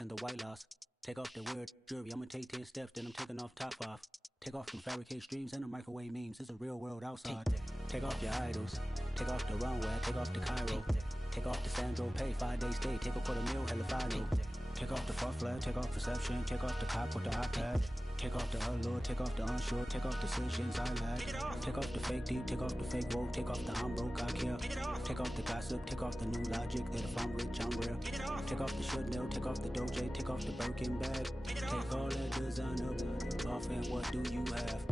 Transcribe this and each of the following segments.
and the white loss. Take off the weird jewelry, I'ma take 10 steps, then I'm taking off top off. Take off them fabricated streams and the microwave memes, it's a real world outside. Take off your idols, take off the runway, take off the Cairo. Take off the Sandro Pay, 5-day stay, take a $250,000, hella final. Take off the fuck flag, take off perception, take off the cop with the iPad. Take off the allure, take off the unsure, take off decisions I lack. Take off the fake deep, take off the fake woke, take off the I'm broke, I care. Take off the gossip, take off the new logic that if I'm rich, I'm rare. Take off the should know, take off the Doja, take off the Birkin bag. Take all that designer off and what do you have?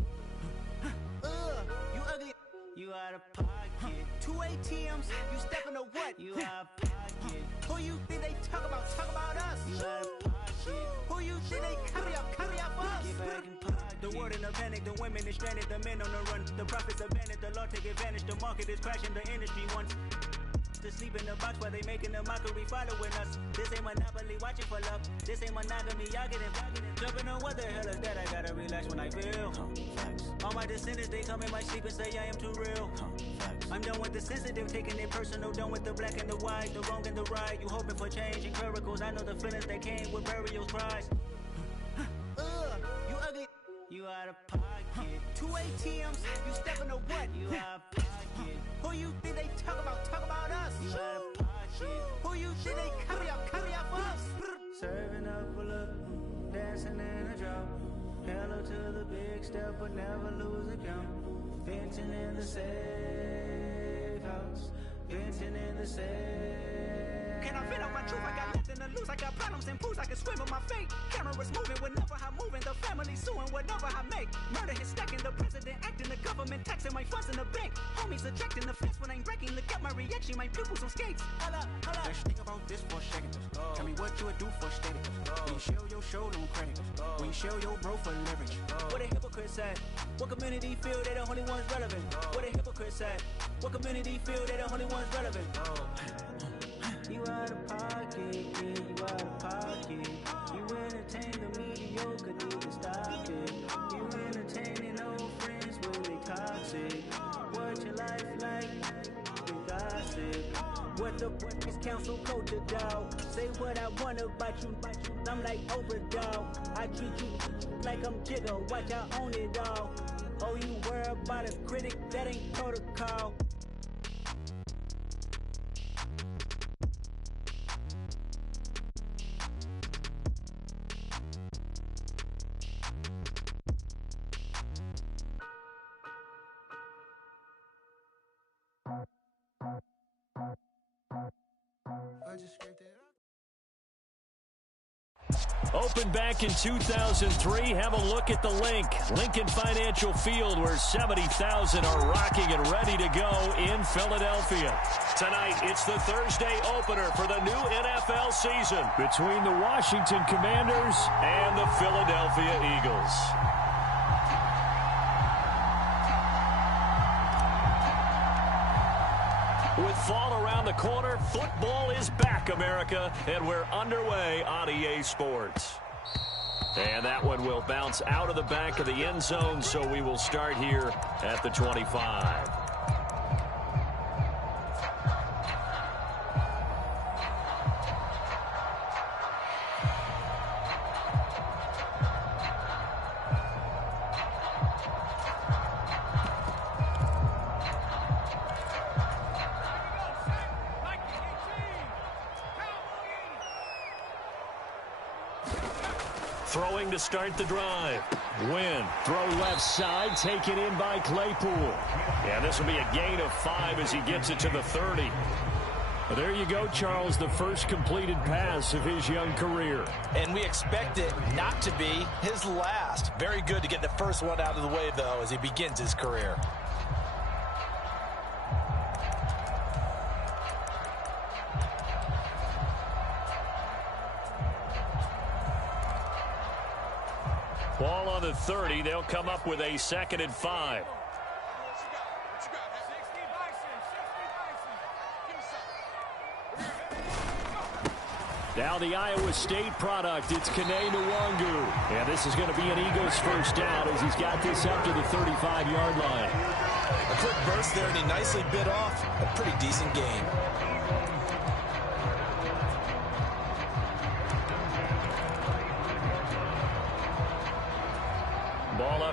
You ugly. You out of pocket. 2 ATMs, you stepping to what? You out of pocket. Who you think they talk about us? You out of pocket. Who you think they carry up for us? Get back in pocket. The world in a panic, the women is stranded, the men on the run. The profits abandoned, the law take advantage, the market is crashing, the industry wants to sleep in the box while they making a mockery following us. This ain't Monopoly, watching for love. This ain't monogamy, y'all getting jumping on what the hell is that? I gotta relax when I feel. All my descendants, they come in my sleep and say I am too real. I'm done with the sensitive, taking it personal. Done with the black and the white, the wrong and the right. You hoping for change and miracles. I know the feelings that came with burials, cries. You ugly. You out of pocket. 2 ATMs, you stepping to what? You out of pocket. Who you think they talk about us? You out of pocket. Who you think they carry up for us? Serving up a look, dancing in a drop. Hello to the big step, but never lose a count. Venting in the safe house. Venting in the safe. Can I vent out my truth? I got nothing to lose. I got problems and booze. I can swim with my fate. Cameras moving whenever I'm moving. The family suing whatever I make. Murder is stacking. The president acting. The government taxing my funds in the bank. Homies ejecting the fence when I'm breaking. Look at my reaction. My pupils on skates. Holla. Let's think about this for a second. Tell me what you would do for steady. When you show your show, no credit. When you show your bro for leverage. What a hypocrite said. What community feel they the only ones relevant? What a hypocrite said. What community feel they the only ones relevant? You out of pocket, yeah, you out of pocket. You entertain the mediocre, need to stop it. You entertaining old friends when they toxic. What your life like? You gossip. What the is council culture, dog? Say what I want about you. I'm like Oprah, dog. I treat you like I'm Jigga. Watch I own it all. Oh, you worry about a critic? That ain't protocol. Opened back in 2003. Have a look at the link. Lincoln Financial Field, where 70,000 are rocking and ready to go in Philadelphia. Tonight, it's the Thursday opener for the new NFL season between the Washington Commanders and the Philadelphia Eagles. With fall around the corner, football is back, America, and we're underway on EA Sports. And that one will bounce out of the back of the end zone, so we will start here at the 25. Throwing to start the drive. Wynn, throw left side, taken in by Claypool. Yeah, this will be a gain of 5 as he gets it to the 30. Well, there you go, Charles, the first completed pass of his young career. And we expect it not to be his last. Very good to get the first one out of the way, though, as he begins his career. Ball on the 30. They'll come up with a 2nd and 5. Now the Iowa State product, it's Kene Nwangu. And this is going to be an Eagles first down as he's got this up to the 35-yard line. A quick burst there, and he nicely bit off a pretty decent gain.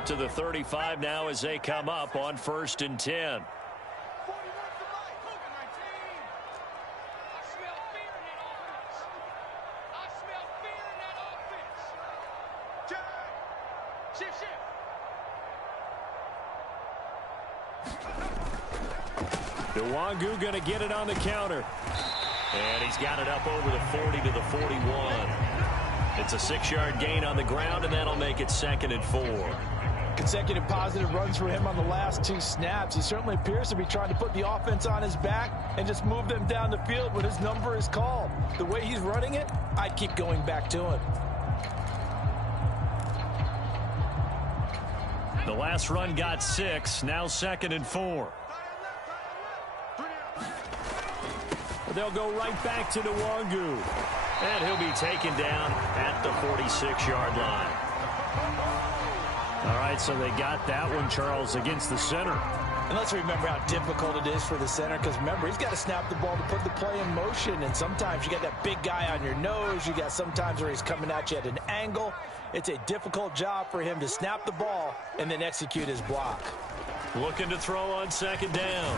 out to the 35 now as they come up on 1st and 10. Nwangu going to get it on the counter. And he's got it up over the 40 to the 41. It's a 6-yard gain on the ground, and that'll make it 2nd and 4. Consecutive positive runs for him on the last 2 snaps. He certainly appears to be trying to put the offense on his back and just move them down the field when his number is called. The way he's running it, I'd keep going back to him. The last run got 6, now 2nd and 4. They'll go right back to Nwangu. And he'll be taken down at the 46-yard line. All right, so they got that one, Charles, against the center. And let's remember how difficult it is for the center, because remember, he's got to snap the ball to put the play in motion. And sometimes you got that big guy on your nose. You got sometimes where he's coming at you at an angle. It's a difficult job for him to snap the ball and then execute his block. Looking to throw on 2nd down.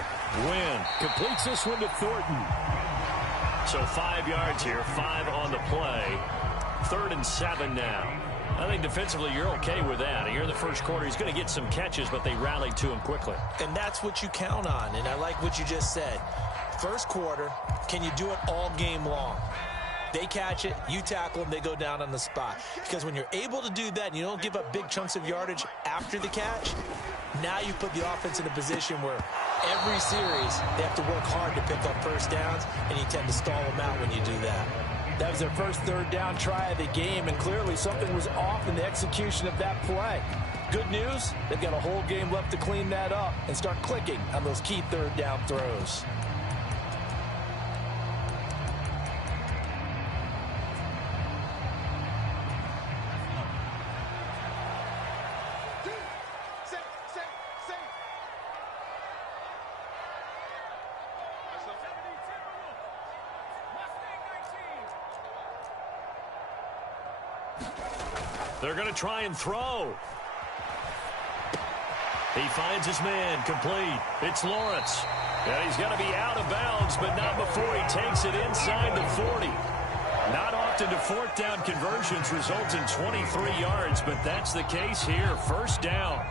Wynn completes this one to Thornton. So 5 yards here, 5 on the play. 3rd and 7 now. I think defensively you're okay with that. Here in the first quarter, he's going to get some catches, but they rallied to him quickly. And that's what you count on, and I like what you just said. First quarter, can you do it all game long? They catch it, you tackle them, they go down on the spot. Because when you're able to do that and you don't give up big chunks of yardage after the catch, now you put the offense in a position where every series they have to work hard to pick up first downs, and you tend to stall them out when you do that. That was their first 3rd down try of the game, and clearly something was off in the execution of that play. Good news, they've got a whole game left to clean that up and start clicking on those key 3rd down throws. They're going to try and throw. He finds his man complete. It's Lawrence. And he's going to be out of bounds, but not before he takes it inside the 40. Not often do 4th down conversions result in 23 yards, but that's the case here. 1st down.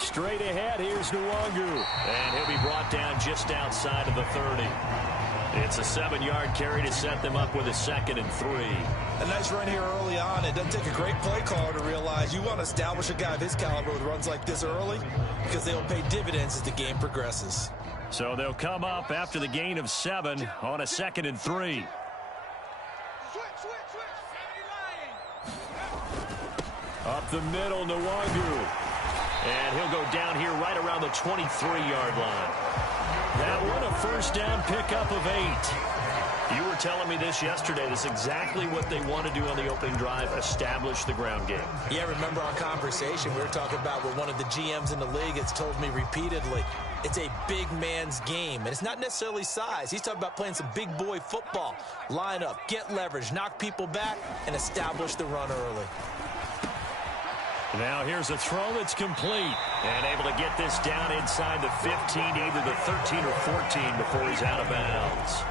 Straight ahead, here's Nwangu. And he'll be brought down just outside of the 30. It's a 7-yard carry to set them up with a 2nd and 3. A nice run here early on. It doesn't take a great play caller to realize you want to establish a guy of his caliber with runs like this early, because they'll pay dividends as the game progresses. So they'll come up after the gain of 7 on a 2nd and 3. Up the middle, Nwangu. And he'll go down here right around the 23-yard line. That one a 1st down pickup of 8. You were telling me this yesterday. This is exactly what they want to do on the opening drive, establish the ground game. Yeah, remember our conversation we were talking about what one of the GMs in the league has told me repeatedly. It's a big man's game, and it's not necessarily size. He's talking about playing some big boy football. Line up, get leverage, knock people back, and establish the run early. Now here's a throw that's complete. And able to get this down inside the 15, either the 13 or 14 before he's out of bounds.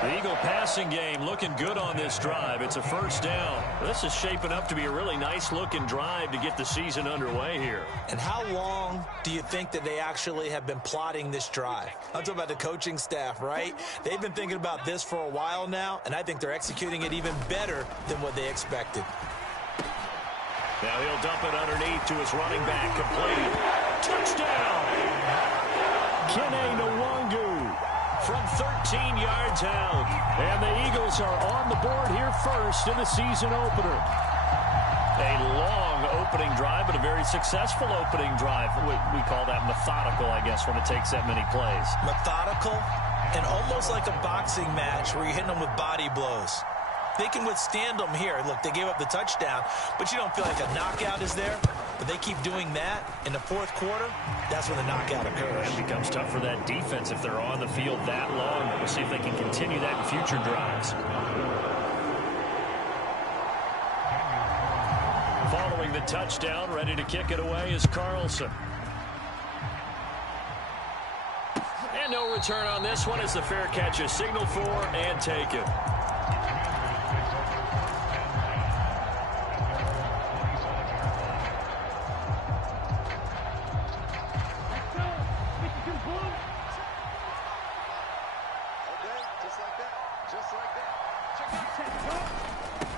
The Eagle passing game looking good on this drive. It's a 1st down. This is shaping up to be a really nice-looking drive to get the season underway here. And how long do you think that they actually have been plotting this drive? I'm talking about the coaching staff, right? They've been thinking about this for a while now, and I think they're executing it even better than what they expected. Now he'll dump it underneath to his running back. Complete. Touchdown! Kene Nwangu from 13 yards out. And the Eagles are on the board here first in the season opener. A long opening drive, but a very successful opening drive. We call that methodical, I guess, when it takes that many plays. Methodical and almost like a boxing match where you're hitting them with body blows. They can withstand them here. Look, they gave up the touchdown, but you don't feel like a knockout is there. But they keep doing that in the 4th quarter. That's when the knockout occurs. It becomes tough for that defense if they're on the field that long. We'll see if they can continue that in future drives. Following the touchdown, ready to kick it away is Carlson. And no return on this one as the fair catch is signaled for and taken.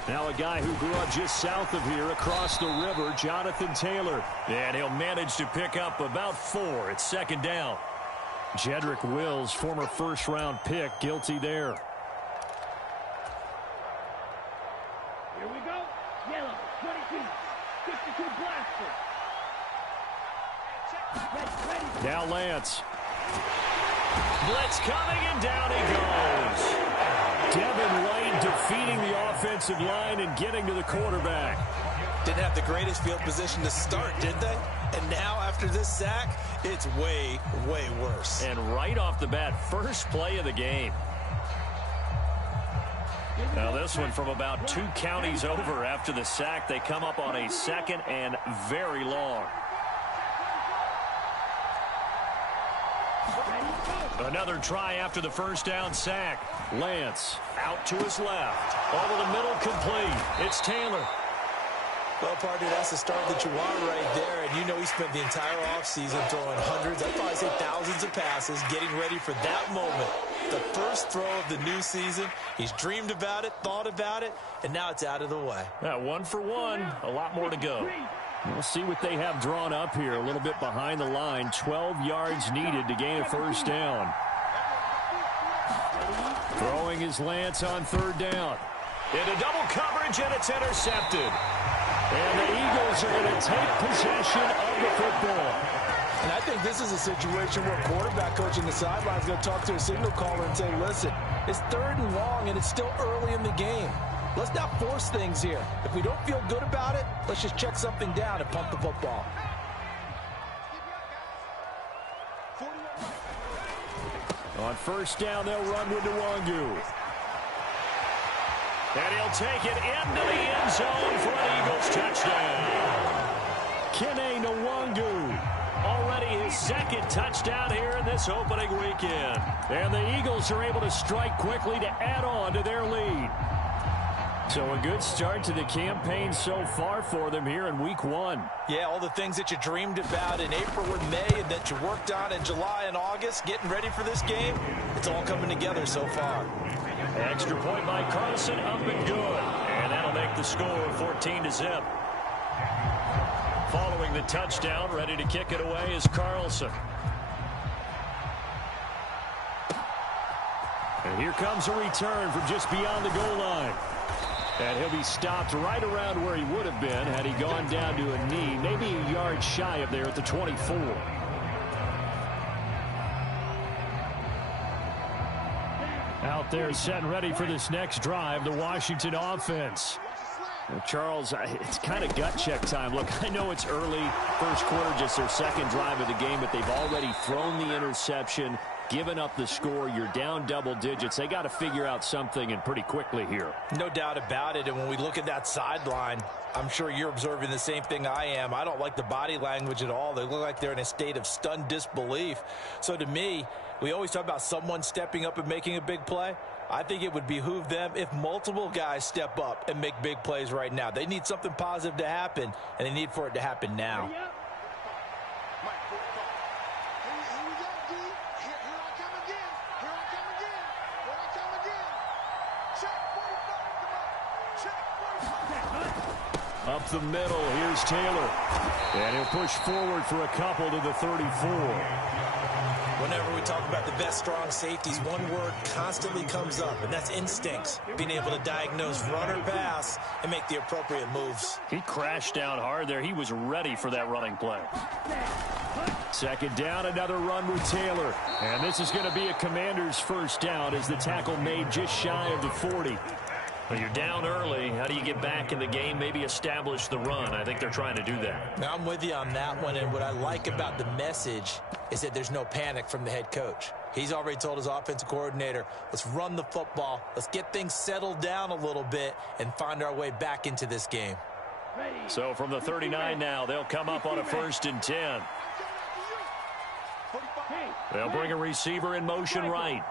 Now a guy who grew up just south of here across the river, Jonathan Taylor. And he'll manage to pick up about 4. It's second down. Jedrick Wills, former first-round pick, guilty there. Here we go. Yellow, 22, 52 blaster. Now Lance. Blitz coming, and down he goes. Devin White defeating the offensive line and getting to the quarterback. Didn't have the greatest field position to start, did they? And now after this sack, it's way, way worse. And right off the bat, first play of the game. Now this one from about 2 counties over after the sack. They come up on a second and very long. Another try after the first down sack. Lance out to his left. Over the middle, complete. It's Taylor. Well, partner, that's the start that you want right there. And you know he spent the entire offseason throwing hundreds, I'd probably say thousands of passes, getting ready for that moment. The first throw of the new season. He's dreamed about it, thought about it, and now it's out of the way. 1 for 1. A lot more to go. We'll see what they have drawn up here. A little bit behind the line. 12 yards needed to gain a first down. Throwing is Lance on third down. Into double coverage, and it's intercepted. And the Eagles are going to take possession of the football. And I think this is a situation where quarterback coach in the sideline is going to talk to a signal caller and say, listen, it's 3rd and long, and it's still early in the game. Let's not force things here. If we don't feel good about it, let's just check something down and pump the football. On first down, they'll run with Nwangu. And he'll take it into the end zone for an Eagles touchdown. Kene Nwangu, already his 2nd touchdown here in this opening weekend. And the Eagles are able to strike quickly to add on to their lead. So a good start to the campaign so far for them here in week 1. Yeah, all the things that you dreamed about in April and May and that you worked on in July and August, getting ready for this game, it's all coming together so far. Extra point by Carlson, up and good. And that'll make the score 14-0. Following the touchdown, ready to kick it away is Carlson. And here comes a return from just beyond the goal line. And he'll be stopped right around where he would have been had he gone down to a knee, maybe a yard shy of there at the 24. Out there set and ready for this next drive, the Washington offense. Well, Charles, it's kind of gut check time. Look, I know it's early, first quarter, just their 2nd drive of the game, but they've already thrown the interception, given up the score. You're down double digits. They got to figure out something, and pretty quickly here. No doubt about it. And when we look at that sideline, I'm sure you're observing the same thing I am. I don't like the body language at all. They look like they're in a state of stunned disbelief. So to me, we always talk about someone stepping up and making a big play. I think it would behoove them if multiple guys step up and make big plays right now. They need something positive to happen, and they need for it to happen now. Up the middle, here's Taylor. And he'll push forward for a couple to the 34. Whenever we talk about the best strong safeties, one word constantly comes up, and that's instincts. Being able to diagnose run or pass and make the appropriate moves. He crashed down hard there. He was ready for that running play. 2nd down, another run with Taylor. And this is going to be a Commander's first down as the tackle made just shy of the 40. But you're down early. How do you get back in the game, maybe establish the run? I think they're trying to do that. Now, I'm with you on that one, and what I like about the message is that there's no panic from the head coach. He's already told his offensive coordinator, let's run the football, let's get things settled down a little bit and find our way back into this game. So from the 39 now, they'll come up on a 1st and 10. They'll bring a receiver in motion right.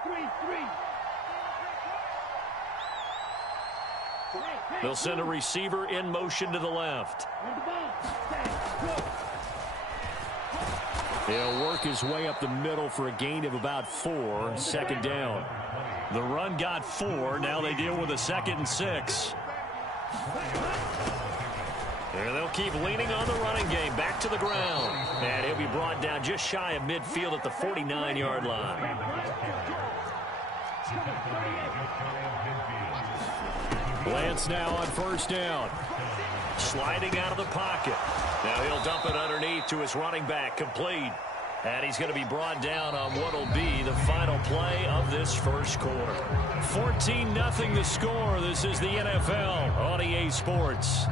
They'll send a receiver in motion to the left. He'll work his way up the middle for a gain of about 4, 2nd down. The run got 4. Now they deal with a 2nd and 6. And they'll keep leaning on the running game. Back to the ground. And he'll be brought down just shy of midfield at the 49-yard line. Lance now on 1st down. Sliding out of the pocket. Now he'll dump it underneath to his running back. Complete. And he's going to be brought down on what will be the final play of this 1st quarter. 14-0 the score. This is the NFL on EA Sports.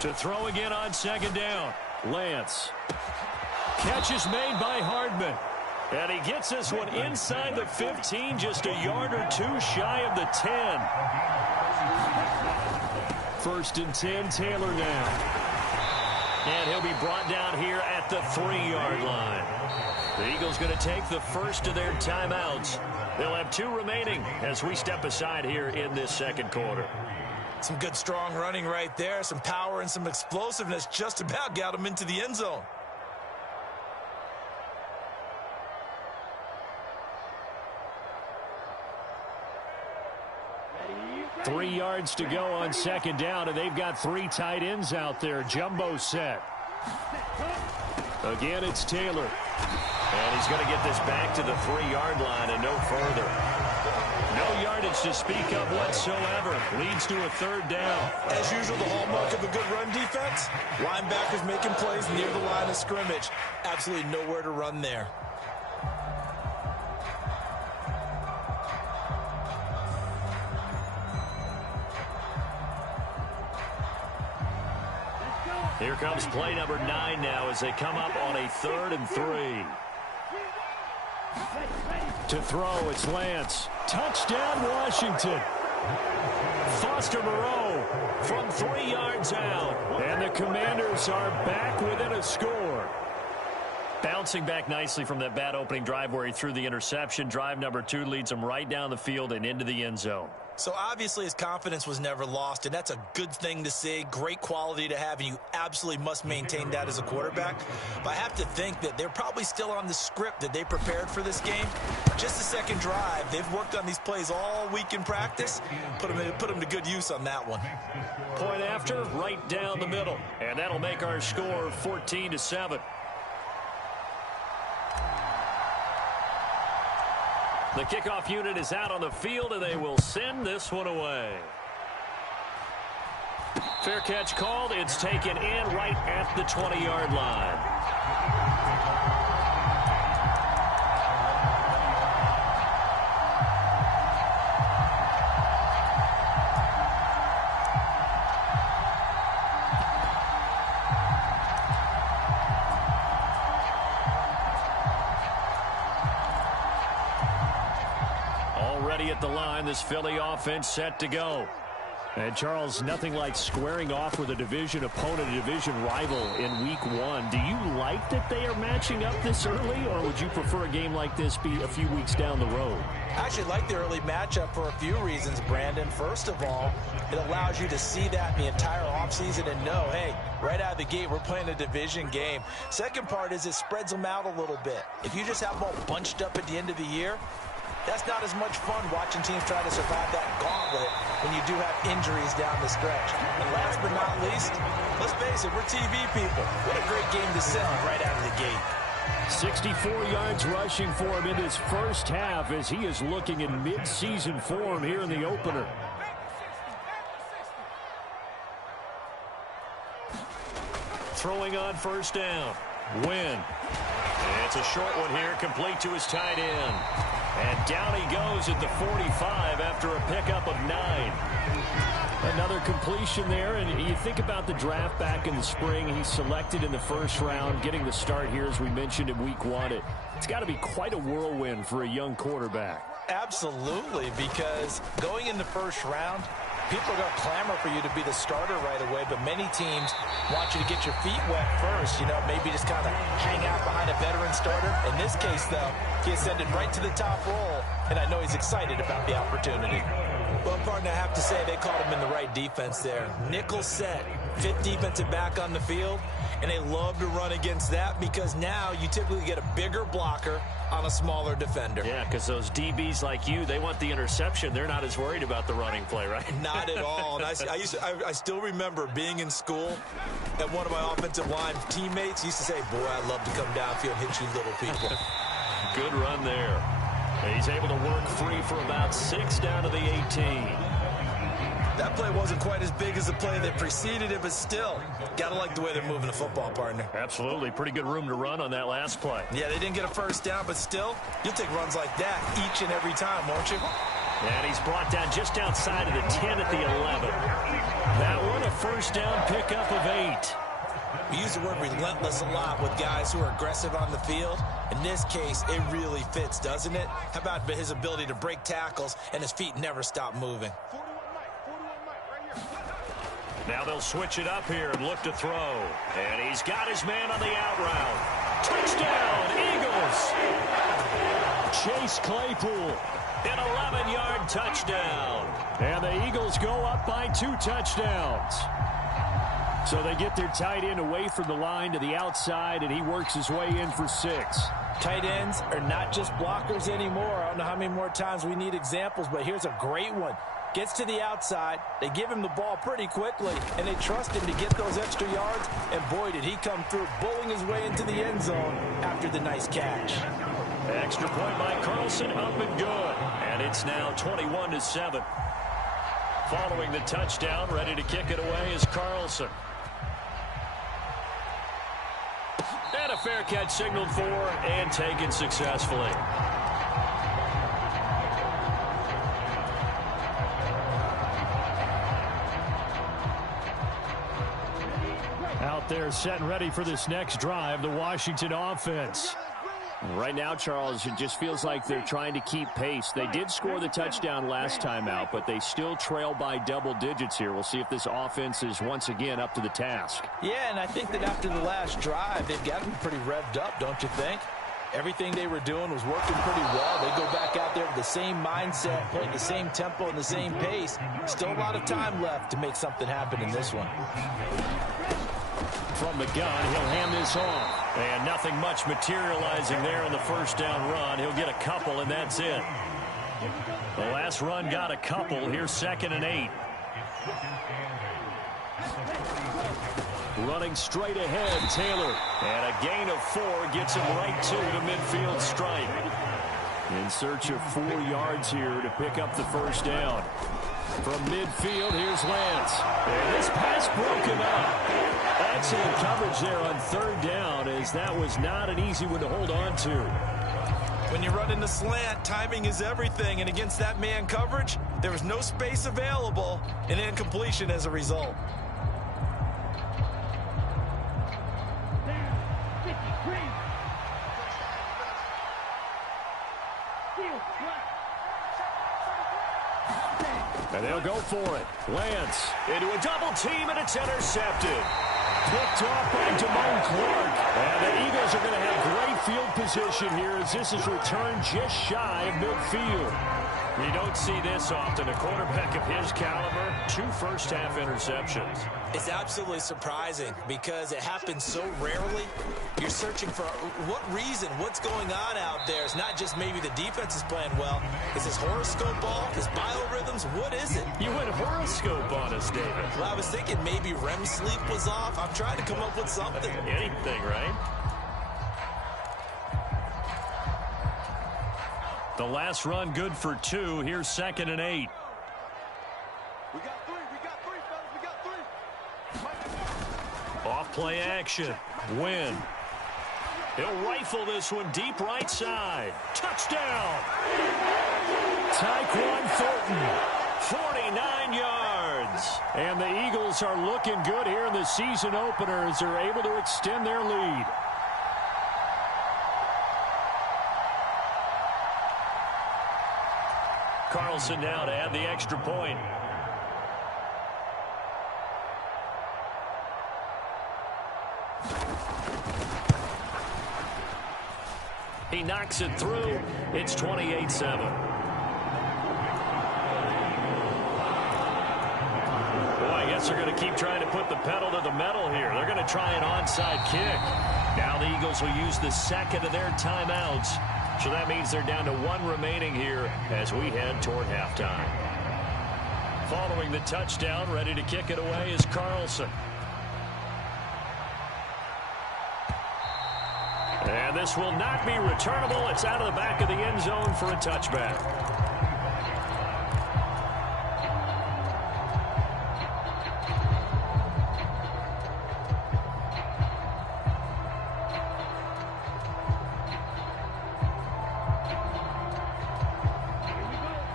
To throw again on 2nd down. Lance. Catch is made by Hardman. And he gets this one inside the 15, just a yard or 2 shy of the 10. 1st and 10, Taylor now. And he'll be brought down here at the 3-yard line. The Eagles going to take the first of their timeouts. They'll have 2 remaining as we step aside here in this 2nd quarter. Some good, strong running right there. Some power and some explosiveness just about got him into the end zone. 3 yards to go on 2nd down, and they've got 3 tight ends out there. Jumbo set. Again, it's Taylor. And he's going to get this back to the 3-yard line and no further. No yardage to speak of whatsoever. Leads to a 3rd down. As usual, the hallmark of a good run defense. Linebackers making plays near the line of scrimmage. Absolutely nowhere to run there. Here comes play number 9 now as they come up on a 3rd and 3. To throw, it's Lance. Touchdown, Washington. Foster Moreau from 3 yards out. And the Commanders are back within a score. Bouncing back nicely from that bad opening drive where he threw the interception. Drive number 2 leads him right down the field and into the end zone. So obviously his confidence was never lost, and that's a good thing to see. Great quality to have, and you absolutely must maintain that as a quarterback. But I have to think that they're probably still on the script that they prepared for this game. Just the 2nd drive, they've worked on these plays all week in practice. Put them to good use on that one. Point after, right down the middle. And that'll make our score 14-7. The kickoff unit is out on the field, and they will send this one away. Fair catch called. It's taken in right at the 20-yard line. At the line, this Philly offense set to go. And Charles, nothing like squaring off with a division opponent, a division rival in week 1. Do you like that they are matching up this early, or would you prefer a game like this be a few weeks down the road? I actually like the early matchup for a few reasons, Brandon. First of all, it allows you to see that in the entire offseason and know, hey, right out of the gate, we're playing a division game. Second part is it spreads them out a little bit. If you just have them all bunched up at the end of the year, that's not as much fun watching teams try to survive that gauntlet when you do have injuries down the stretch. And last but not least, let's face it, we're TV people. What a great game to sell right out of the gate. 64 yards rushing for him in his first half as he is looking in mid-season form here in the opener. Throwing on 1st down. Win. And it's a short one here, complete to his tight end. And down he goes at the 45 after a pickup of 9. Another completion there, and you think about the draft back in the spring. He's selected in the 1st round, getting the start here, as we mentioned, in week 1 at It's got to be quite a whirlwind for a young quarterback. Absolutely, because going in the first round, people are going to clamor for you to be the starter right away, but many teams want you to get your feet wet first, maybe just kind of hang out behind a veteran starter. In this case, though, he ascended right to the top role, and I know he's excited about the opportunity. Well, partner, I have to say they caught him in the right defense there. Nickel set, fifth defensive back on the field, and they love to run against that because now you typically get a bigger blocker on a smaller defender. Yeah, because those DBs like you, they want the interception. They're not as worried about the running play, right? Not at all. And I still remember being in school, and one of my offensive line teammates used to say, boy, I'd love to come downfield and hit you little people. Good run there. He's able to work free for about 6 down to the 18. That play wasn't quite as big as the play that preceded it, but still, gotta like the way they're moving the football, partner. Absolutely. Pretty good room to run on that last play. Yeah, they didn't get a first down, but still, you'll take runs like that each and every time, won't you? And he's brought down just outside of the 10 at the 11. That one, a first down pickup of 8. We use the word relentless a lot with guys who are aggressive on the field. In this case, it really fits, doesn't it? How about his ability to break tackles and his feet never stop moving? Now they'll switch it up here and look to throw. And he's got his man on the out route. Touchdown, Eagles! Chase Claypool, an 11-yard touchdown. And the Eagles go up by 2 touchdowns. So they get their tight end away from the line to the outside, and he works his way in for 6. Tight ends are not just blockers anymore. I don't know how many more times we need examples, but here's a great one. Gets to the outside, they give him the ball pretty quickly, and they trust him to get those extra yards, and boy, did he come through, bowling his way into the end zone after the nice catch. Extra point by Carlson, up and good. And it's now 21-7. Following the touchdown, ready to kick it away is Carlson. And a fair catch signaled for and taken successfully. Out there set and ready for this next drive, the Washington offense. Right now, Charles, it just feels like they're trying to keep pace. They did score the touchdown last time out, but they still trail by double digits here. We'll see if this offense is once again up to the task. Yeah, and I think that after the last drive, they've got them pretty revved up, don't you think? Everything they were doing was working pretty well. They go back out there with the same mindset, playing the same tempo and the same pace. Still a lot of time left to make something happen in this one. From the gun, he'll hand this off. And nothing much materializing there in the first down run. He'll get a couple, and that's it. The last run got a couple. Here's 2nd and 8. Running straight ahead, Taylor. And a gain of 4 gets him right to the midfield stripe. In search of 4 yards here to pick up the first down. From midfield, here's Lance. And this pass broken up. Excellent coverage there on 3rd down, as that was not an easy one to hold on to. When you run in the slant, timing is everything, and against that man coverage, there was no space available, and incompletion as a result. And they'll go for it. Lance into a double team, and it's intercepted. Picked off by Damone Clark. And the Eagles are going to have great field position here as this is returned just shy of midfield. You don't see this often. A quarterback of his caliber, 2 first-half interceptions. It's absolutely surprising because it happens so rarely. You're searching for what reason, what's going on out there. It's not just maybe the defense is playing well. Is this horoscope off? Is biorhythms? What is it? You went horoscope on us, David. Well, I was thinking maybe REM sleep was off. I'm trying to come up with something. Anything, right? The last run good for 2. Here's 2nd and 8. We got 3, fellas, we got 3. Off play action. Win. He'll rifle this one deep right side. Touchdown. Tyquan Thornton. 49 yards. And the Eagles are looking good here in the season opener as they're able to extend their lead. Carlson now to add the extra point. He knocks it through. It's 28-7. I guess they're going to keep trying to put the pedal to the metal here. They're going to try an onside kick. Now the Eagles will use the second of their timeouts. So that means they're down to one remaining here as we head toward halftime. Following the touchdown, ready to kick it away is Carlson. And this will not be returnable. It's out of the back of the end zone for a touchback.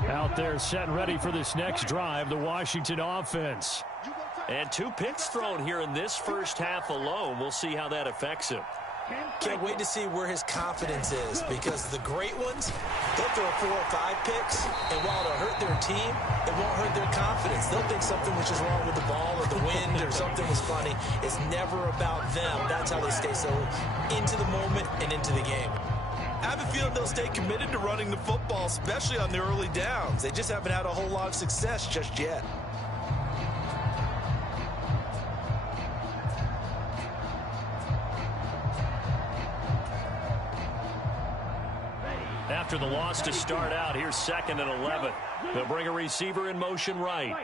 Out there set and ready for this next drive, the Washington offense. And 2 picks thrown here in this first half alone. We'll see how that affects him. Can't wait to see where his confidence is, because the great ones, they'll throw 4 or 5 picks, and while it'll hurt their team, it won't hurt their confidence. They'll think something was just wrong with the ball or the wind or something was funny. It's never about them. That's how they stay so into the moment and into the game. I have a feeling they'll stay committed to running the football, especially on the early downs. They just haven't had a whole lot of success just yet. After the loss to start out, here's 2nd and 11. They'll bring a receiver in motion right.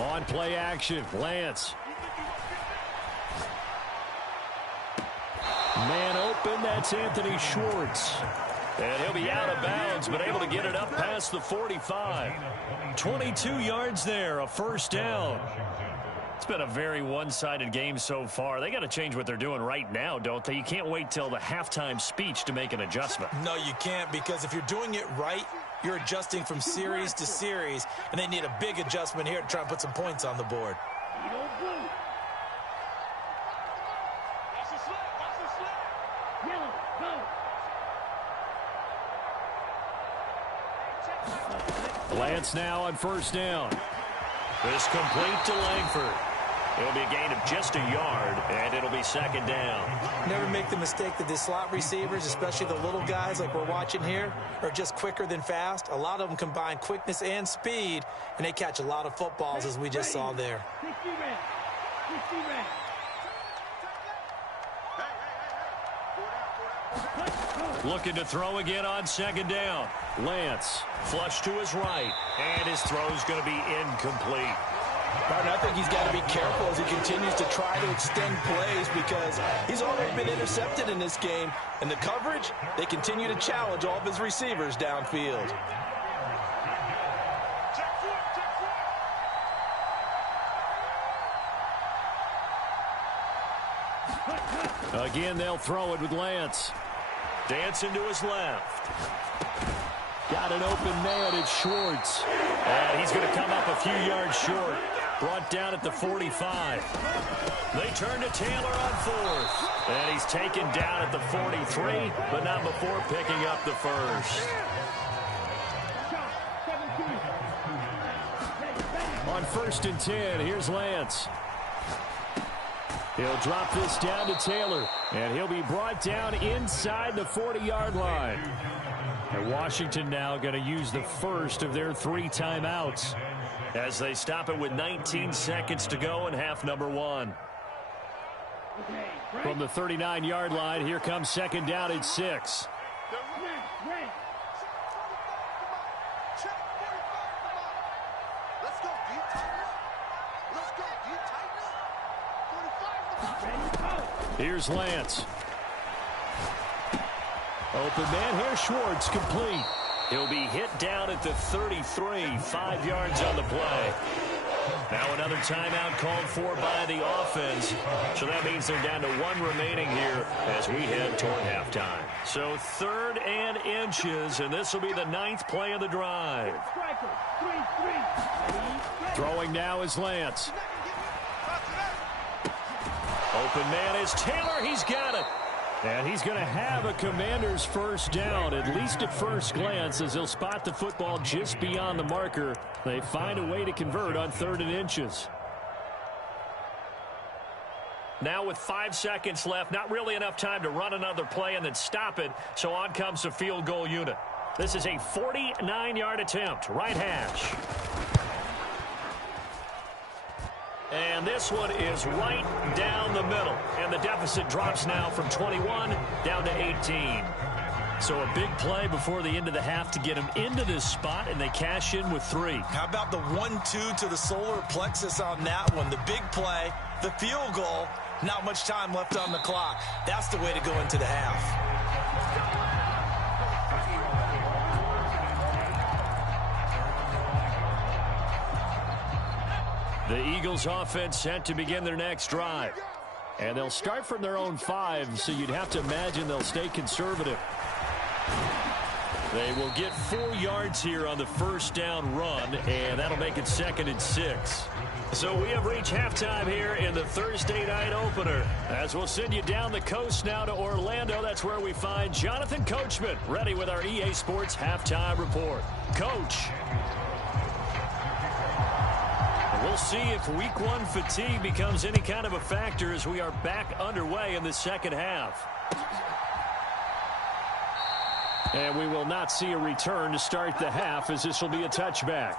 On play action, Lance. Man open, that's Anthony Schwartz. And he'll be out of bounds, but able to get it up past the 45. 22 yards there, a first down. It's been a very one-sided game so far. They got to change what they're doing right now, don't they? You can't wait till the halftime speech to make an adjustment. No, you can't, because if you're doing it right, you're adjusting from series to series, and they need a big adjustment here to try and put some points on the board. Lance now on first down. This complete to Langford. It'll be a gain of just a yard, and it'll be 2nd down. Never make the mistake that the slot receivers, especially the little guys like we're watching here, are just quicker than fast. A lot of them combine quickness and speed, and they catch a lot of footballs, as we just saw there. Looking to throw again on 2nd down. Lance, flush to his right, and his throw's going to be incomplete. I think he's got to be careful as he continues to try to extend plays, because he's already been intercepted in this game. And the coverage, they continue to challenge all of his receivers downfield. Again, they'll throw it with Lance. Dancing to his left. Got an open man, it's Schwartz. And he's going to come up a few yards short. Brought down at the 45. They turn to Taylor on 4th. And he's taken down at the 43, but not before picking up the first. On 1st and 10, here's Lance. He'll drop this down to Taylor, and he'll be brought down inside the 40-yard line. And Washington now going to use the first of their 3 timeouts as they stop it with 19 seconds to go in half number 1. From the 39-yard line, here comes 2nd down at 6. Here's Lance. Open man here, Schwartz, complete. He'll be hit down at the 33, 5 yards on the play. Now another timeout called for by the offense. So that means they're down to 1 remaining here as we head toward halftime. So 3rd and inches, and this will be the 9th play of the drive. Throwing now is Lance. Open man is Taylor. He's got it. And he's going to have a Commanders first down, at least at first glance, as he'll spot the football just beyond the marker. They find a way to convert on 3rd and inches. Now with 5 seconds left, not really enough time to run another play and then stop it, so on comes the field goal unit. This is a 49-yard attempt, right hash. And this one is right down the middle. And the deficit drops now from 21 down to 18. So a big play before the end of the half to get them into this spot, and they cash in with 3. How about the 1-2 to the solar plexus on that one? The big play, the field goal, not much time left on the clock. That's the way to go into the half. The Eagles offense set to begin their next drive. And they'll start from their own 5, so you'd have to imagine they'll stay conservative. They will get 4 yards here on the first down run, and that'll make it 2nd and 6. So we have reached halftime here in the Thursday night opener. As we'll send you down the coast now to Orlando, that's where we find Jonathan Coachman, ready with our EA Sports halftime report. Coach. We'll see if week 1 fatigue becomes any kind of a factor as we are back underway in the second half. And we will not see a return to start the half, as this will be a touchback.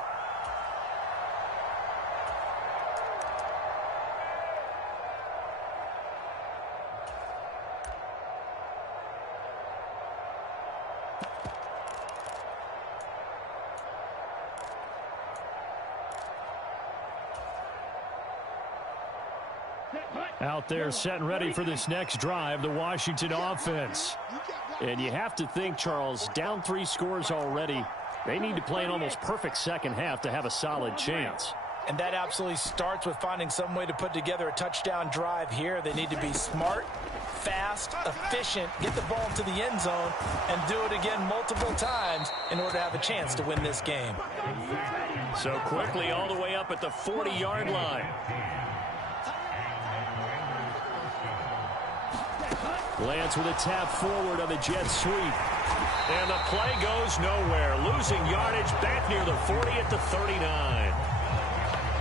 Out there set and ready for this next drive, the Washington offense. And you have to think, Charles, down 3 scores already. They need to play an almost perfect second half to have a solid chance. And that absolutely starts with finding some way to put together a touchdown drive here. They need to be smart, fast, efficient, get the ball into the end zone, and do it again multiple times in order to have a chance to win this game. So quickly all the way up at the 40-yard line. Lance with a tap forward on the jet sweep. And the play goes nowhere. Losing yardage back near the 40 at the 39.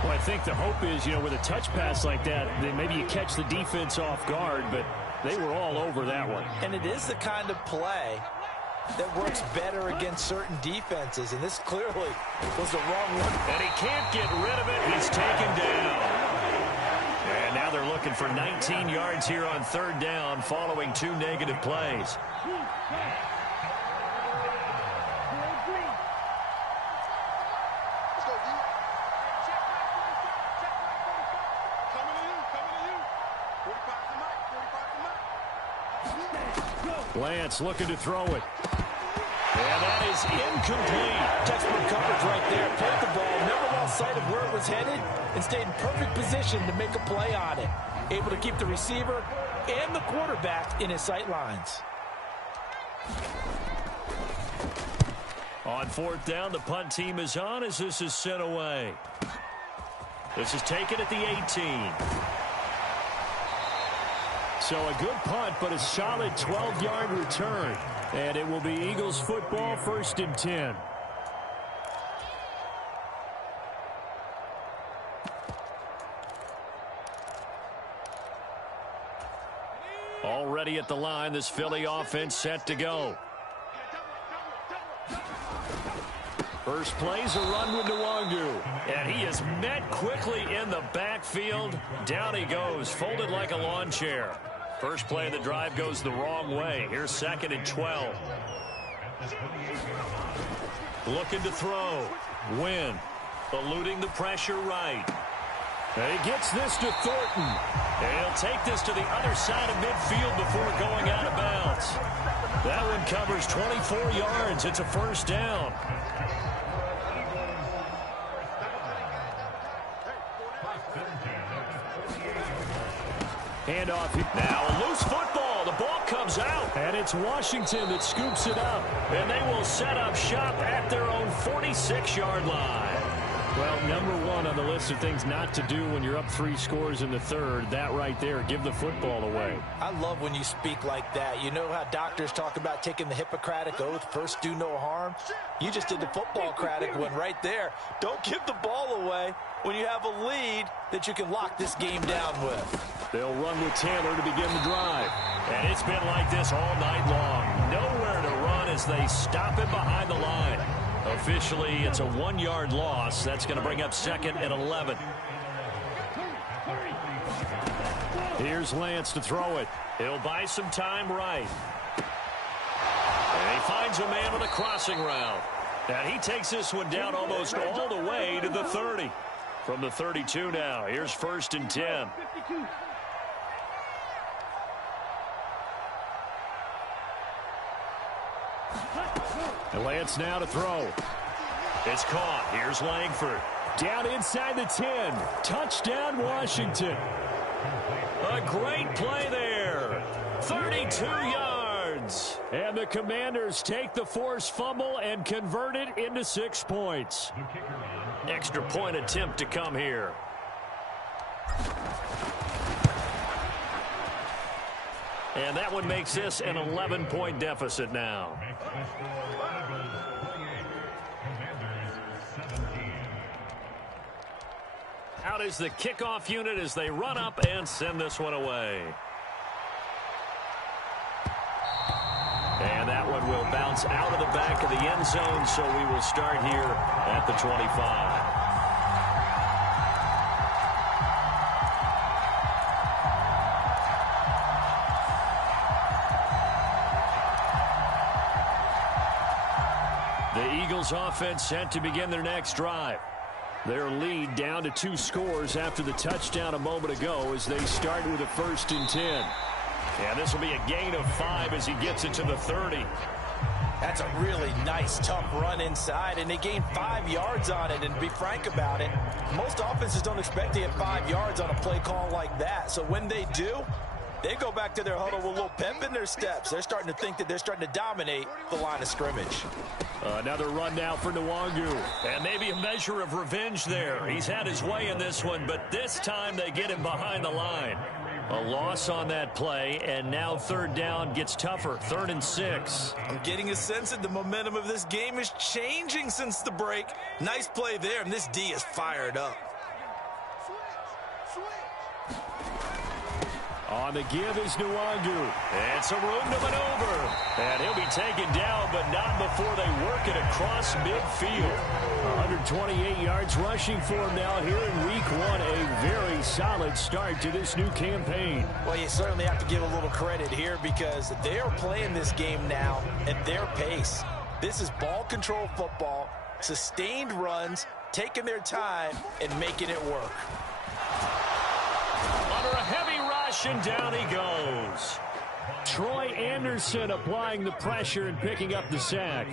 Well, I think the hope is, with a touch pass like that, then maybe you catch the defense off guard, but they were all over that one. And it is the kind of play that works better against certain defenses, and this clearly was the wrong one. And he can't get rid of it. He's taken down. And now they're looking for 19 yards here on 3rd down following 2 negative plays. Lance looking to throw it. And that is incomplete. Textbook coverage right there. Played the ball, never lost sight of where it was headed, and stayed in perfect position to make a play on it. Able to keep the receiver and the quarterback in his sight lines. On 4th down, the punt team is on as this is sent away. This is taken at the 18. So a good punt, but a solid 12-yard return. And it will be Eagles football, 1st and 10. Already at the line, this Philly offense set to go. First play's a run with Nwangu. And he is met quickly in the backfield. Down he goes, folded like a lawn chair. First play of the drive goes the wrong way. Here's 2nd and 12. Looking to throw. Wynn. Eluding the pressure right. And he gets this to Thornton. And he'll take this to the other side of midfield before going out of bounds. That one covers 24 yards. It's a 1st down. Handoff. Now a loose football. The ball comes out. And it's Washington that scoops it up. And they will set up shop at their own 46-yard line. Well, number one on the list of things not to do when you're up 3 scores in the third, that right there, give the football away. I love when you speak like that. You know how doctors talk about taking the Hippocratic Oath, first do no harm? You just did the football-cratic one right there. Don't give the ball away when you have a lead that you can lock this game down with. They'll run with Taylor to begin the drive. And it's been like this all night long. Nowhere to run as they stop him behind the line. Officially, it's a 1-yard loss. That's going to bring up 2nd and 11. Here's Lance to throw it. He'll buy some time right. And he finds a man with a crossing route. And he takes this one down almost all the way to the 30. From the 32 now, here's 1st and 10. And Lance now to throw. It's caught. Here's Langford. Down inside the 10. Touchdown, Washington. A great play there. 32 yards. And the Commanders take the forced fumble and convert it into 6 points. Extra point attempt to come here. And that one makes this an 11-point deficit now. Out is the kickoff unit as they run up and send this one away. And that one will bounce out of the back of the end zone, so we will start here at the 25. The Eagles offense set to begin their next drive. Their lead down to 2 scores after the touchdown a moment ago as they start with a 1st and 10. And this will be a gain of 5 as he gets it to the 30. That's a really nice, tough run inside, and they gained 5 yards on it. And to be frank about it, most offenses don't expect to get 5 yards on a play call like that. So when they do, they go back to their huddle with a little pep in their steps. They're starting to think that they're starting to dominate the line of scrimmage. Another run now for Nwangu. And maybe a measure of revenge there. He's had his way in this one, but this time they get him behind the line. A loss on that play, and now 3rd down gets tougher. 3rd and 6. I'm getting a sense that the momentum of this game is changing since the break. Nice play there, and this D is fired up. On the give is Nwangu. And some room to maneuver. And he'll be taken down, but not before they work it across midfield. 128 yards rushing for him now here in week 1. A very solid start to this new campaign. Well, you certainly have to give a little credit here because they are playing this game now at their pace. This is ball control football, sustained runs, taking their time, and making it work. Under a heavy rush, and down he goes. Troy Anderson applying the pressure and picking up the sack.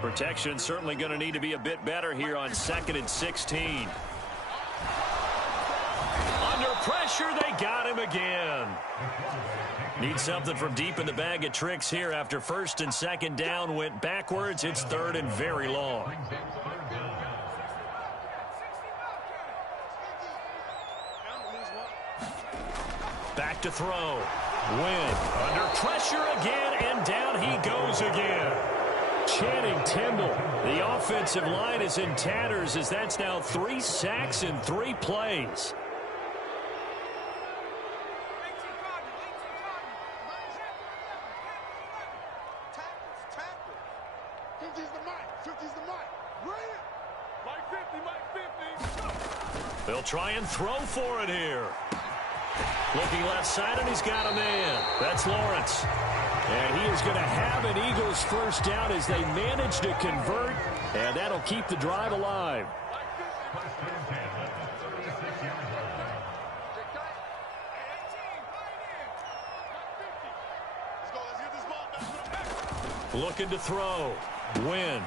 Protection certainly going to need to be a bit better here on 2nd and 16. Under pressure, they got him again. Need something from deep in the bag of tricks here after 1st and 2nd down went backwards. It's 3rd and very long. Back to throw. Wynn under pressure again, and down he goes again. Channing Tindall. The offensive line is in tatters as that's now 3 sacks in 3 plays. They'll try and throw for it here. Looking left side, and he's got a man. That's Lawrence. And he is going to have an Eagles 1st down as they manage to convert, and that'll keep the drive alive. Looking to throw. Wynn.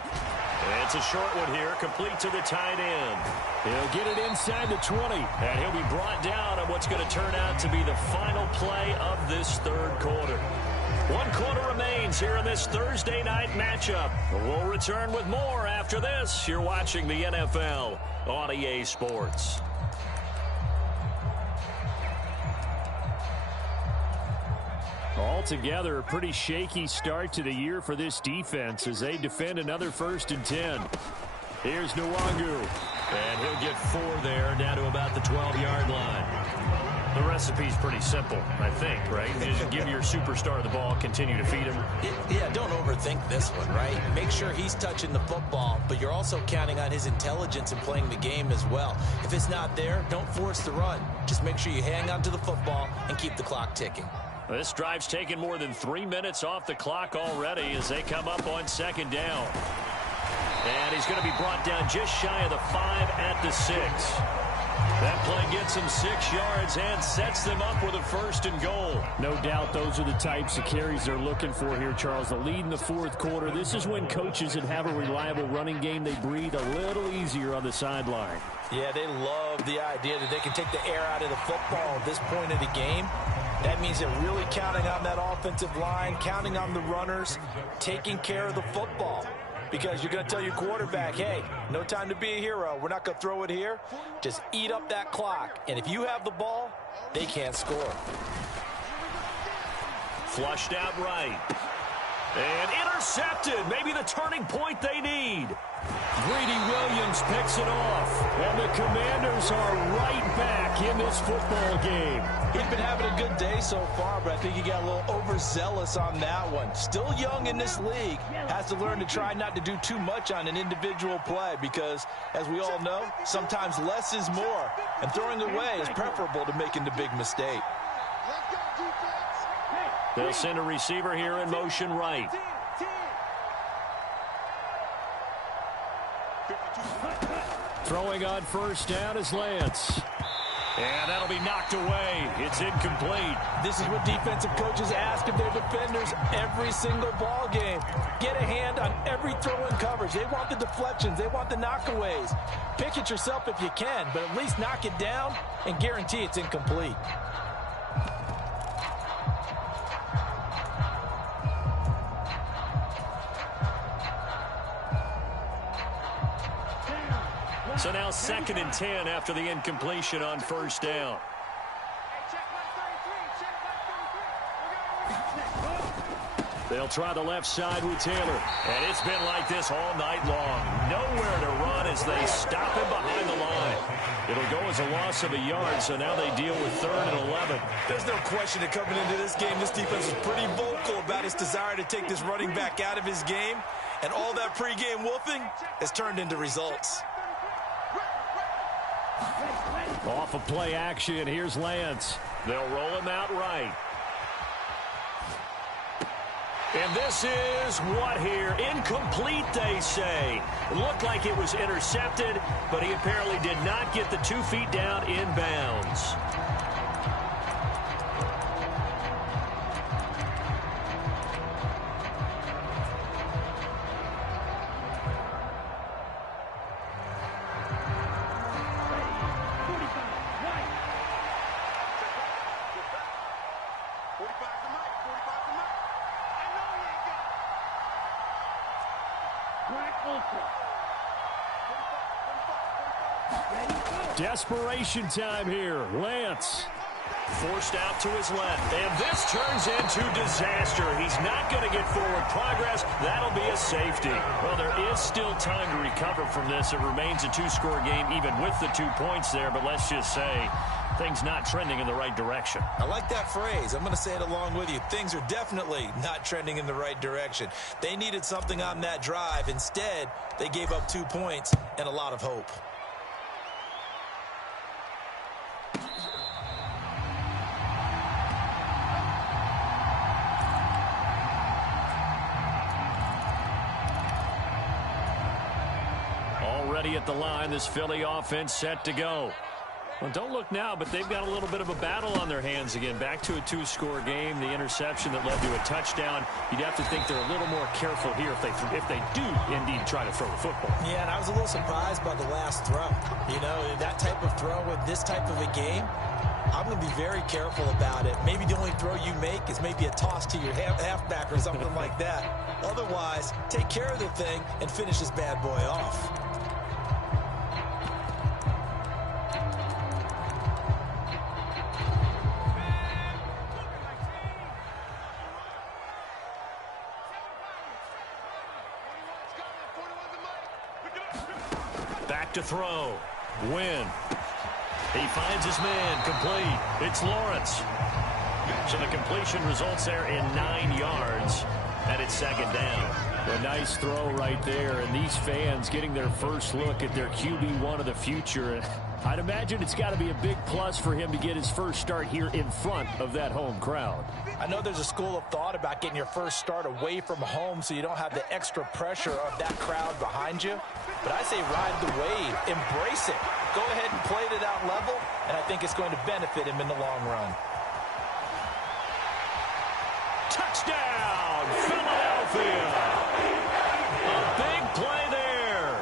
It's a short one here, complete to the tight end. He'll get it inside the 20, and he'll be brought down on what's going to turn out to be the final play of this 3rd quarter. One quarter remains here in this Thursday night matchup. We'll return with more after this. You're watching the NFL on EA Sports. Altogether, a pretty shaky start to the year for this defense as they defend another 1st and 10. Here's Nwangu. And he'll get 4 there, down to about the 12-yard line. The recipe's pretty simple, I think, right? You just give your superstar the ball, continue to feed him. Yeah, don't overthink this one, right? Make sure he's touching the football, but you're also counting on his intelligence in playing the game as well. If it's not there, don't force the run. Just make sure you hang on to the football and keep the clock ticking. This drive's taken more than 3 minutes off the clock already as they come up on 2nd down. And he's going to be brought down just shy of the 5 at the 6. That play gets him 6 yards and sets them up with a 1st and goal. No doubt those are the types of carries they're looking for here, Charles. The lead in the 4th quarter. This is when coaches that have a reliable running game, they breathe a little easier on the sideline. Yeah, they love the idea that they can take the air out of the football at this point of the game. That means they're really counting on that offensive line, counting on the runners, taking care of the football. Because you're going to tell your quarterback, hey, no time to be a hero. We're not going to throw it here. Just eat up that clock. And if you have the ball, they can't score. Flushed out right. And intercepted. Maybe the turning point they need. Greedy Williams picks it off. And the Commanders are right back in this football game. He's been having a good day so far, but I think he got a little overzealous on that one. Still young in this league. Has to learn to try not to do too much on an individual play because, as we all know, sometimes less is more. And throwing away is preferable to making the big mistake. They'll send a receiver here in motion right. Throwing on 1st down is Lance. And that'll be knocked away. It's incomplete. This is what defensive coaches ask of their defenders every single ball game. Get a hand on every throw in coverage. They want the deflections. They want the knockaways. Pick it yourself if you can, but at least knock it down and guarantee it's incomplete. So now 2nd and 10 after the incompletion on 1st down. They'll try the left side with Taylor. And it's been like this all night long. Nowhere to run as they stop him behind the line. It'll go as a loss of a yard, so now they deal with 3rd and 11. There's no question that coming into this game, this defense is pretty vocal about its desire to take this running back out of his game. And all that pregame wolfing has turned into results. Off of play action, here's Lance. They'll roll him out right. And this is what here? Incomplete, they say. It looked like it was intercepted, but he apparently did not get the 2 feet down in bounds. Desperation time here. Lance forced out to his left. And this turns into disaster. He's not going to get forward progress. That'll be a safety. Well, there is still time to recover from this. It remains a 2-score game even with the 2 points there. But let's just say things not trending in the right direction. I like that phrase. I'm going to say it along with you. Things are definitely not trending in the right direction. They needed something on that drive. Instead, they gave up 2 points and a lot of hope. Already at the line, this Philly offense set to go. Well, don't look now, but they've got a little bit of a battle on their hands again. Back to a 2-score game. The interception that led to a touchdown. You'd have to think they're a little more careful here if they do indeed try to throw the football. Yeah, and I was a little surprised by the last throw. You know, that type of throw with this type of a game, I'm going to be very careful about it. Maybe the only throw you make is maybe a toss to your halfback or something like that. Otherwise, take care of the thing and finish this bad boy off. Back to throw. Win. He finds his man. Complete. It's Lawrence. So the completion results there in 9 yards, and it's second down. A nice throw right there, and these fans getting their first look at their QB1 of the future. I'd imagine it's got to be a big plus for him to get his first start here in front of that home crowd. I know there's a school of thought about getting your first start away from home so you don't have the extra pressure of that crowd behind you. But I say ride the wave. Embrace it. Go ahead and play it at that level, and I think it's going to benefit him in the long run. Touchdown, Philadelphia! A big play there.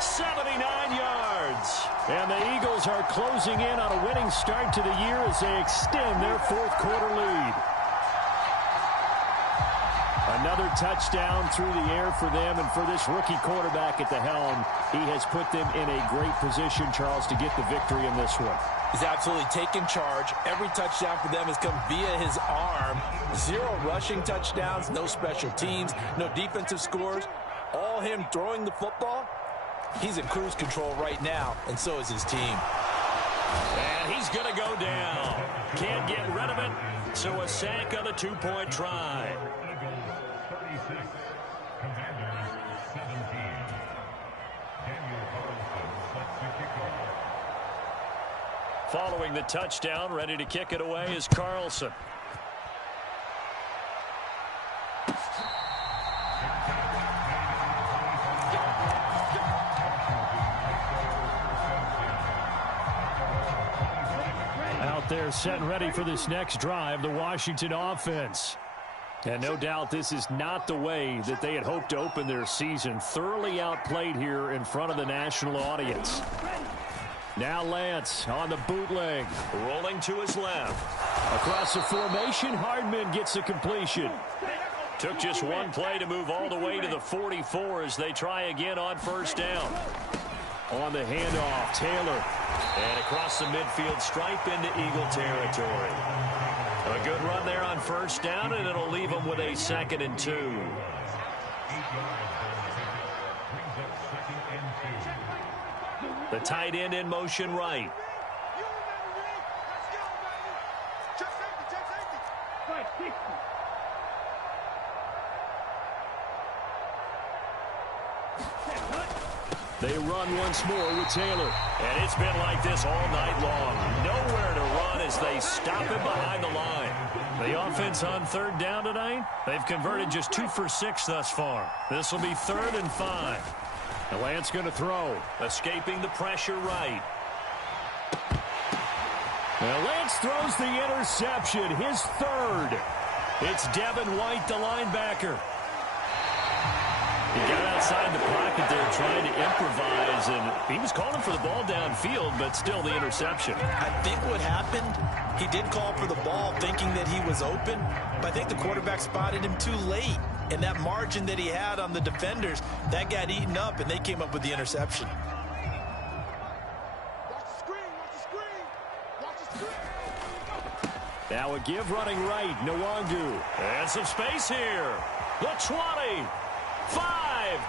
79 yards. And the Eagles are closing in on a winning start to the year as they extend their fourth quarter lead. Another touchdown through the air for them, and for this rookie quarterback at the helm, he has put them in a great position, Charles, to get the victory in this one. He's absolutely taken charge. Every touchdown for them has come via his arm. 0 rushing touchdowns, no special teams, no defensive scores. All him throwing the football. He's in cruise control right now, and so is his team. And he's going to go down. Can't get rid of it, so a sack on the 2-point try. Following the touchdown, ready to kick it away is Carlson. Out there set and ready for this next drive, the Washington offense. And no doubt this is not the way that they had hoped to open their season. Thoroughly outplayed here in front of the national audience. Now Lance on the bootleg, rolling to his left. Across the formation, Hardman gets the completion. Took just one play to move all the way to the 44 as they try again on first down. On the handoff, Taylor. And across the midfield stripe into Eagle territory. A good run there on first down, and it'll leave them with a 2nd and 2. The tight end in motion right. They run once more with Taylor. And it's been like this all night long. Nowhere to run as they stop him behind the line. The offense on third down tonight, they've converted just 2 for 6 thus far. This will be 3rd and 5. And Lance going to throw. Escaping the pressure right. Now Lance throws the interception, his 3rd. It's Devin White, the linebacker. He got outside the pocket there trying to improvise, and he was calling for the ball downfield, but still the interception. I think what happened, he did call for the ball thinking that he was open, but I think the quarterback spotted him too late. And that margin that he had on the defenders, that got eaten up, and they came up with the interception. Now a give running right, Nwangu. And some space here. The 20. 5.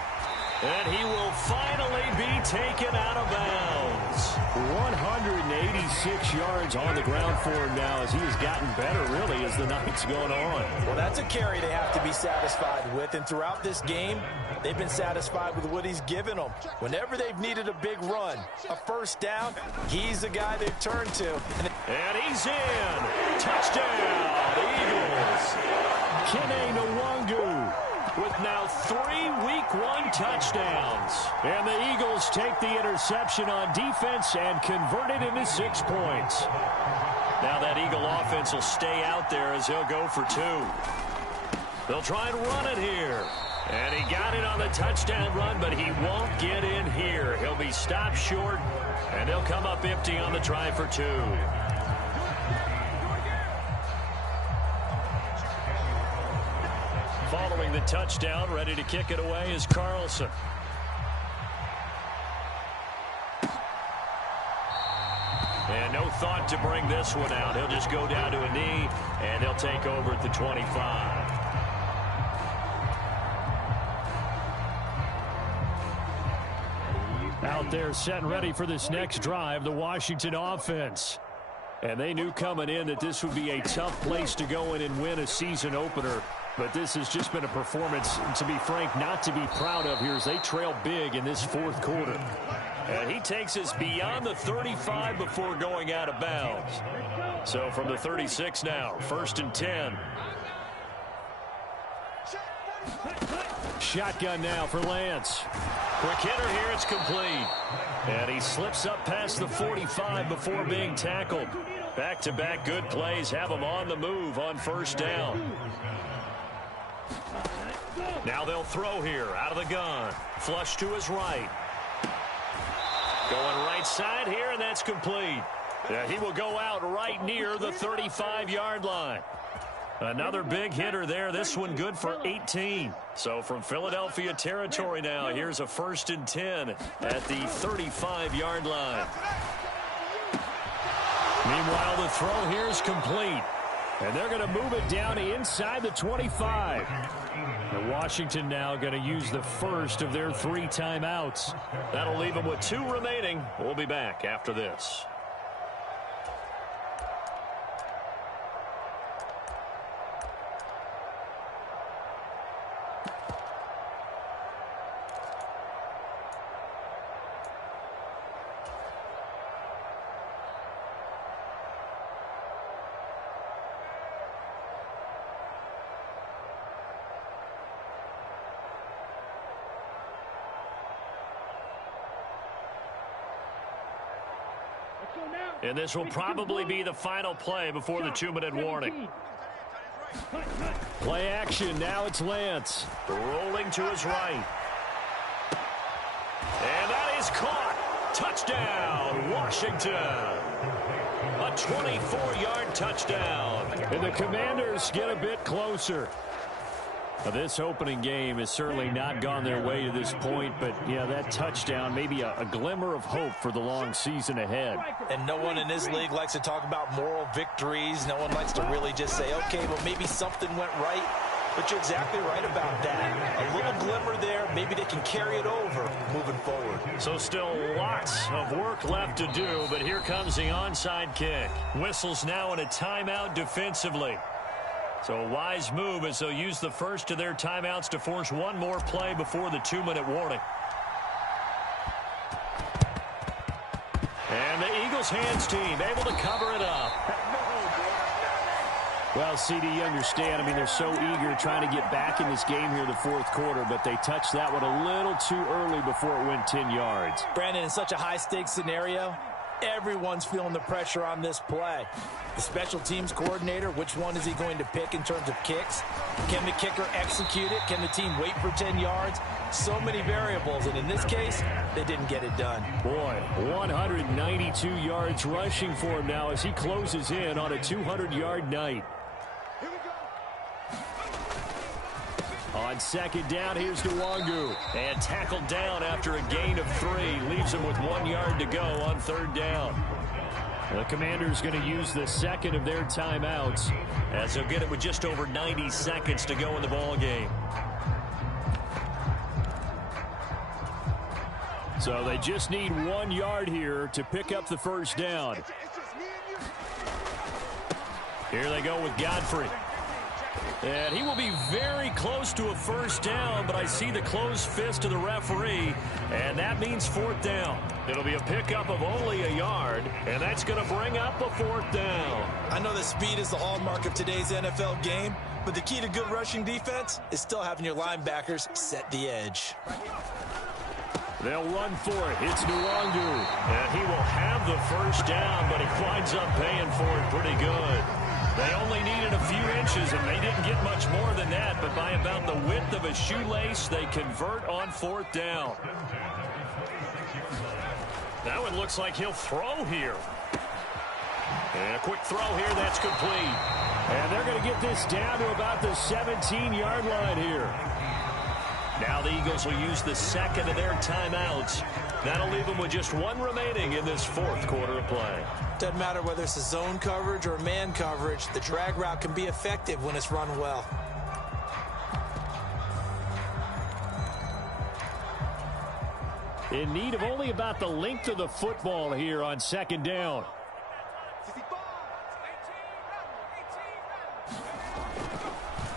And he will finally be taken out of bounds. 186 yards on the ground for him now as he has gotten better, really, as the night's gone on. Well, that's a carry they have to be satisfied with. And throughout this game, they've been satisfied with what he's given them. Whenever they've needed a big run, a first down, he's the guy they've turned to. And he's in. Touchdown, Eagles. Kene Nwangu with now 3 Week 1 touchdowns. And the Eagles take the interception on defense and convert it into 6 points. Now that Eagle offense will stay out there as he'll go for 2. They'll try and run it here. And he got it on the touchdown run, but he won't get in here. He'll be stopped short, and they'll come up empty on the try for 2. Getting the touchdown, ready to kick it away is Carlson. And no thought to bring this one out. He'll just go down to a knee, and they'll take over at the 25. Out there set and ready for this next drive, the Washington offense. And they knew coming in that this would be a tough place to go in and win a season opener. But this has just been a performance, to be frank, not to be proud of here as they trail big in this fourth quarter. And he takes us beyond the 35 before going out of bounds. So from the 36 now, 1st and 10. Shotgun now for Lance. Quick hitter here, it's complete. And he slips up past the 45 before being tackled. Back-to-back good plays have him on the move on 1st down. Now they'll throw here out of the gun. Flush to his right. Going right side here, and that's complete. Yeah, he will go out right near the 35-yard line. Another big hitter there. This one good for 18. So from Philadelphia territory now, here's a 1st and 10 at the 35-yard line. Meanwhile, the throw here is complete. And they're going to move it down inside the 25. And Washington now going to use the first of their 3 timeouts. That'll leave them with 2 remaining. We'll be back after this. And this will probably be the final play before the 2-minute warning. Play action. Now it's Lance. Rolling to his right. And that is caught. Touchdown, Washington. A 24-yard touchdown. And the Commanders get a bit closer. Now, this opening game has certainly not gone their way to this point, but, yeah, that touchdown, maybe a glimmer of hope for the long season ahead. And no one in this league likes to talk about moral victories. No one likes to really just say, okay, well, maybe something went right. But you're exactly right about that. A little glimmer there. Maybe they can carry it over moving forward. So still lots of work left to do, but here comes the onside kick. Whistles now in a timeout defensively. So a wise move as they'll use the first of their timeouts to force one more play before the 2-minute warning. And the Eagles hands team able to cover it up. Well, CD, you understand. I mean, they're so eager trying to get back in this game here in the fourth quarter, but they touched that one a little too early before it went 10 yards. Brandon, in such a high-stakes scenario, everyone's feeling the pressure on this play. The special teams coordinator, which one is he going to pick in terms of kicks? Can the kicker execute it? Can the team wait for 10 yards? So many variables, and in this case, they didn't get it done. Boy, 192 yards rushing for him now as he closes in on a 200-yard night. On 2nd down, here's Nwangu. And tackled down after a gain of 3. Leaves him with 1 yard to go on 3rd down. The Commanders going to use the second of their timeouts as they'll get it with just over 90 seconds to go in the ball game. So they just need 1 yard here to pick up the 1st down. Here they go with Godfrey. And he will be very close to a 1st down, but I see the closed fist of the referee, and that means 4th down. It'll be a pickup of only a yard, and that's going to bring up a 4th down. I know that speed is the hallmark of today's NFL game, but the key to good rushing defense is still having your linebackers set the edge. They'll run for it. It's Nwangu. And he will have the 1st down, but he winds up paying for it pretty good. They only needed a few inches, and they didn't get much more than that, but by about the width of a shoelace, they convert on 4th down. Now it looks like he'll throw here. And a quick throw here, that's complete. And they're going to get this down to about the 17-yard line here. Now the Eagles will use the second of their timeouts. That'll leave them with just one remaining in this fourth quarter of play. Doesn't matter whether it's a zone coverage or man coverage. The drag route can be effective when it's run well. In need of only about the length of the football here on second down.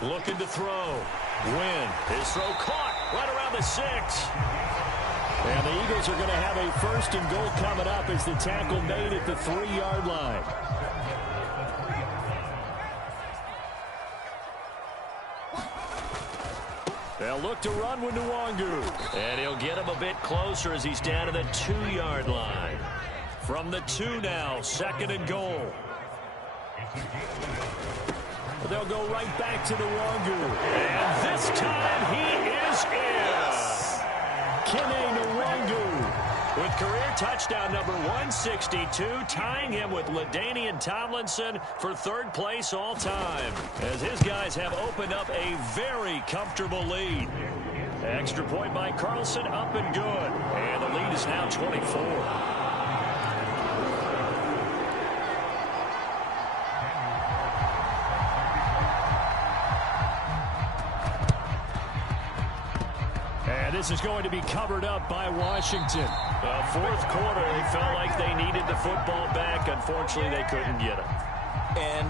Looking to throw. Win. His throw caught right around the 6. And the Eagles are going to have a first and goal coming up as the tackle made at the 3-yard line. They'll look to run with Nwangu. And he'll get him a bit closer as he's down to the 2-yard line. From the 2 now, second and goal. They'll go right back to Nwangu. And this time he is in. Kene Nwangu with career touchdown number 162, tying him with LaDainian Tomlinson for third place all time, as his guys have opened up a very comfortable lead. Extra point by Carlson, up and good. And the lead is now 24. This is going to be covered up by Washington. Fourth quarter, they felt like they needed the football back. Unfortunately, they couldn't get it. And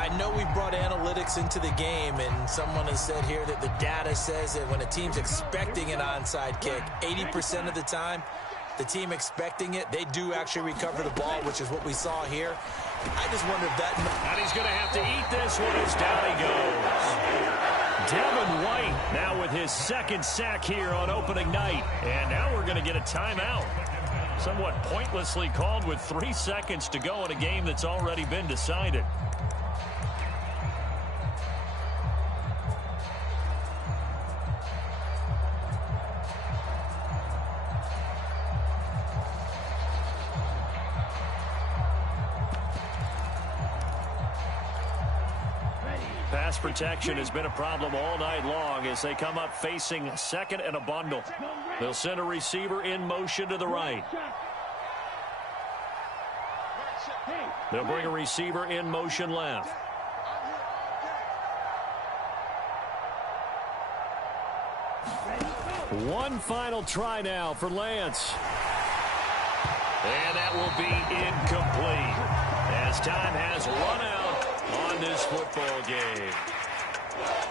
I know we brought analytics into the game, and someone has said here that the data says that when a team's expecting an onside kick, 80% of the time, the team expecting it, they do actually recover the ball, which is what we saw here. I just wonder if that... And he's going to have to eat this one as down he goes. Devin White now with his second sack here on opening night. And now we're going to get a timeout. Somewhat pointlessly called with 3 seconds to go in a game that's already been decided. Pass protection has been a problem all night long as they come up facing second and a bundle. They'll send a receiver in motion to the right. They'll bring a receiver in motion left. One final try now for Lance. And that will be incomplete as time has run out on this football game.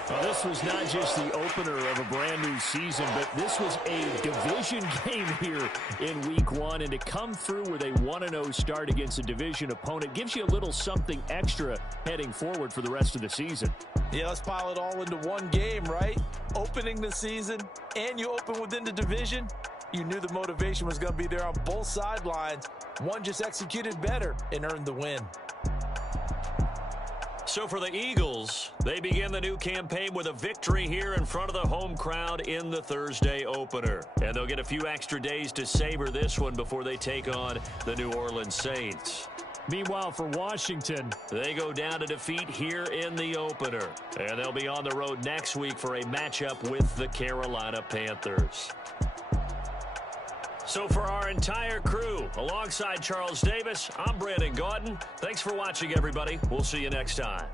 Well, this was not just the opener of a brand new season, but this was a division game here in week 1. And to come through with a 1-0 start against a division opponent gives you a little something extra heading forward for the rest of the season. Yeah, let's pile it all into one game, right? Opening the season, and you open within the division. You knew the motivation was going to be there on both sidelines. One just executed better and earned the win. So for the Eagles, they begin the new campaign with a victory here in front of the home crowd in the Thursday opener. And they'll get a few extra days to savor this one before they take on the New Orleans Saints. Meanwhile, for Washington, they go down to defeat here in the opener. And they'll be on the road next week for a matchup with the Carolina Panthers. So for our entire crew, alongside Charles Davis, I'm Brandon Gaudin. Thanks for watching, everybody. We'll see you next time.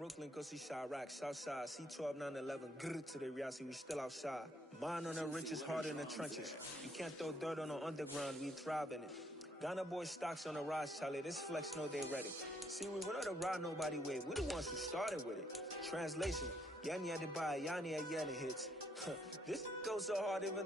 Brooklyn, go see Chirac, Southside, C12, 911, grr to the Riasi, we still outside. Mine on the richest, heart in the trenches. You can't throw dirt on the underground, we thrive in it. Ghana boy stocks on the rise, Charlie, this flex know they ready. See, we're not to ride nobody way, we the ones who started with it. Translation, Yanni had to buy, Yanni had Yanni hits. This goes so hard even